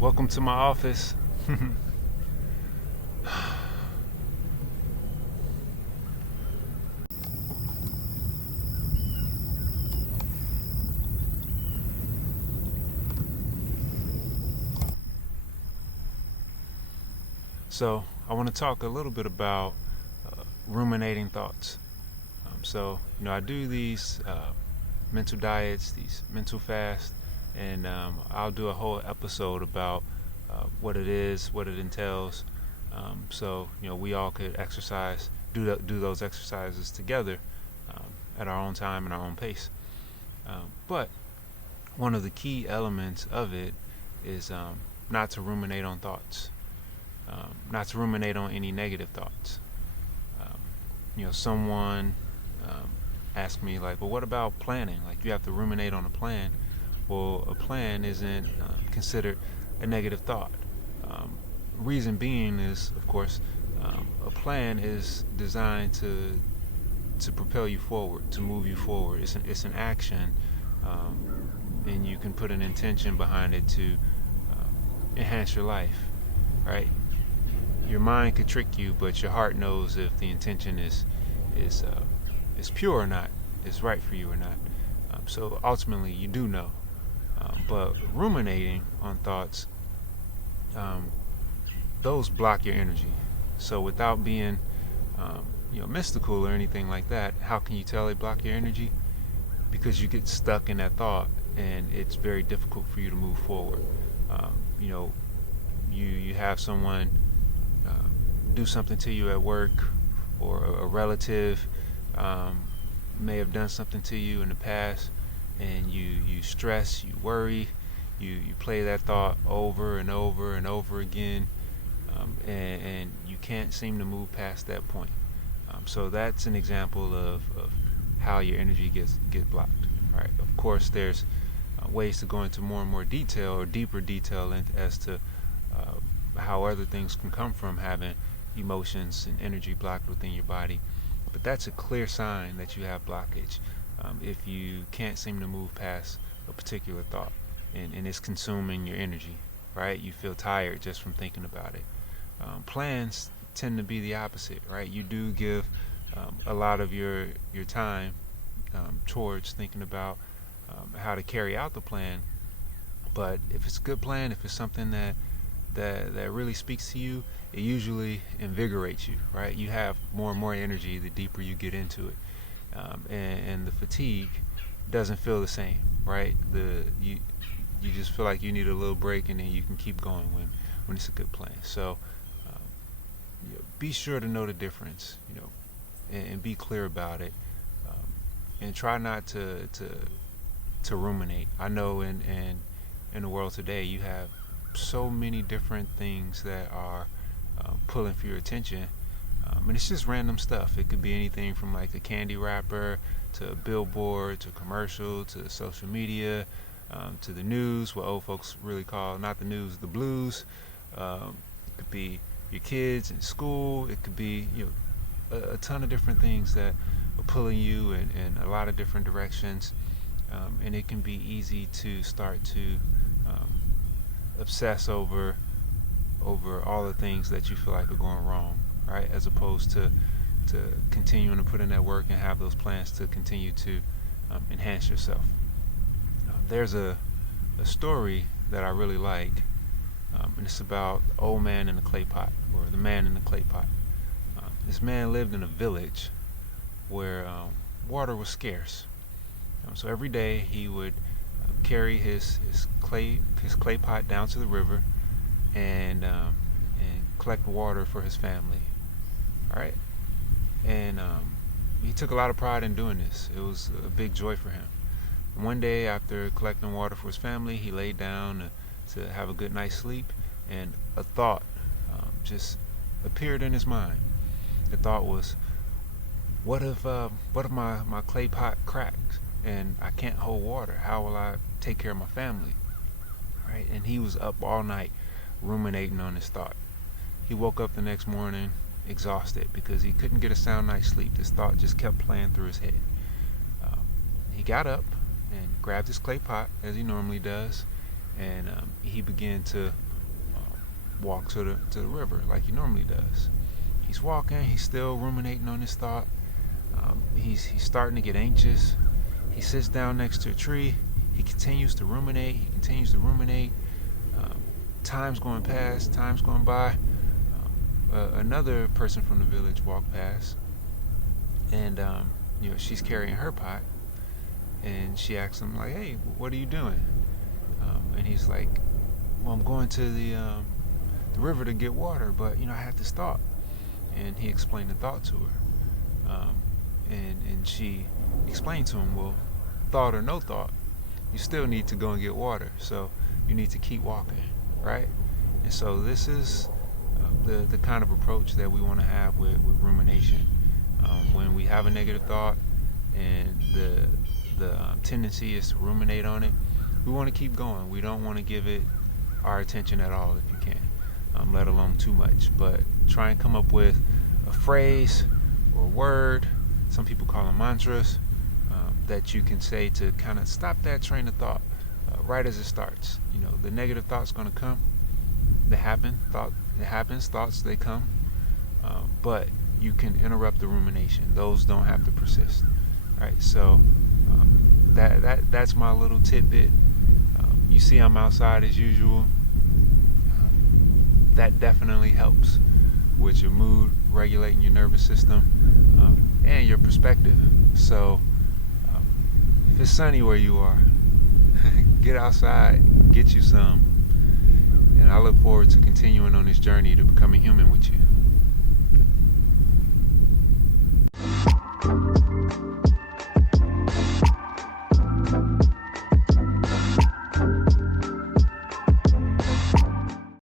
Welcome to my office. So, I want to talk a little bit about ruminating thoughts. I do these mental diets, these mental fasts, and I'll do a whole episode about what it is, what it entails. We all could do those exercises together at our own time and our own pace. But one of the key elements of it is not to ruminate on thoughts, not to ruminate on any negative thoughts. Someone asked me, like, well, what about planning? Like, you have to ruminate on a plan. Well, a plan isn't considered a negative thought. Reason being is, of course, a plan is designed to propel you forward, to move you forward. It's an action, and you can put an intention behind it to enhance your life, right? Your mind could trick you, but your heart knows if the intention is pure or not, is right for you or not. So ultimately, you do know. But ruminating on thoughts, those block your energy. So without being, mystical or anything like that, how can you tell they block your energy? Because you get stuck in that thought, and it's very difficult for you to move forward. You have someone do something to you at work, or a relative may have done something to you in the past, and you stress, you worry, you play that thought over and over and over again, and you can't seem to move past that point. So that's an example of how your energy gets blocked. Right? Of course, there's ways to go into more and more detail, or deeper detail, as to how other things can come from having emotions and energy blocked within your body. But that's a clear sign that you have blockage. If you can't seem to move past a particular thought, and it's consuming your energy, right? You feel tired just from thinking about it. Plans tend to be the opposite, right? You do give a lot of your time towards thinking about how to carry out the plan. But if it's a good plan, if it's something that really speaks to you, it usually invigorates you, right? You have more and more energy the deeper you get into it, and the fatigue doesn't feel the same, right? You just feel like you need a little break, and then you can keep going when it's a good plan. So be sure to know the difference, and be clear about it, and try not to ruminate. I know in the world today, you have so many different things that are pulling for your attention, and it's just random stuff. It could be anything from like a candy wrapper to a billboard to a commercial to social media, to the news, what old folks really call not the news, the blues. It could be your kids in school. It could be a ton of different things that are pulling you in a lot of different directions, and it can be easy to start to obsess over all the things that you feel like are going wrong, right? As opposed to continuing to put in that work and have those plans to continue to enhance yourself. There's a story that I really like, and it's about the old man in the clay pot, or the man in the clay pot. This man lived in a village where water was scarce. So every day he would carry his clay pot down to the river and collect water for his family. All right, and he took a lot of pride in doing this. It was a big joy for him. And one day, after collecting water for his family, he laid down to have a good night's sleep, and a thought just appeared in his mind. The thought was, what if my clay pot cracks and I can't hold water? How will I take care of my family? Right? And he was up all night ruminating on this thought. He woke up the next morning exhausted because he couldn't get a sound night's sleep. This thought just kept playing through his head. He got up and grabbed his clay pot as he normally does, and he began to walk to the river like he normally does. He's walking. He's still ruminating on his thought. He's starting to get anxious. He sits down next to a tree. He continues to ruminate. He continues to ruminate. Um, Time's going past. Time's going by. Another person from the village walked past, and she's carrying her pot, and she asks him like, "Hey, what are you doing?" And he's like, "Well, I'm going to the river to get water, but I had this thought." And he explained the thought to her, and she explained to him, "Well, thought or no thought, you still need to go and get water, so you need to keep walking, right?" And so this is the kind of approach that we want to have with rumination. When we have a negative thought and the tendency is to ruminate on it, we want to keep going. We don't want to give it our attention at all if you can, let alone too much. But try and come up with a phrase or a word, some people call them mantras, that you can say to kind of stop that train of thought right as it starts. The negative thought's going to come. They happen. It happens. Thoughts, they come. But you can interrupt the rumination. Those don't have to persist. Right? So that's my little tidbit. You see I'm outside as usual. That definitely helps with your mood, regulating your nervous system, and your perspective. So if it's sunny where you are, get outside, get you some. And I look forward to continuing on this journey to becoming human with you.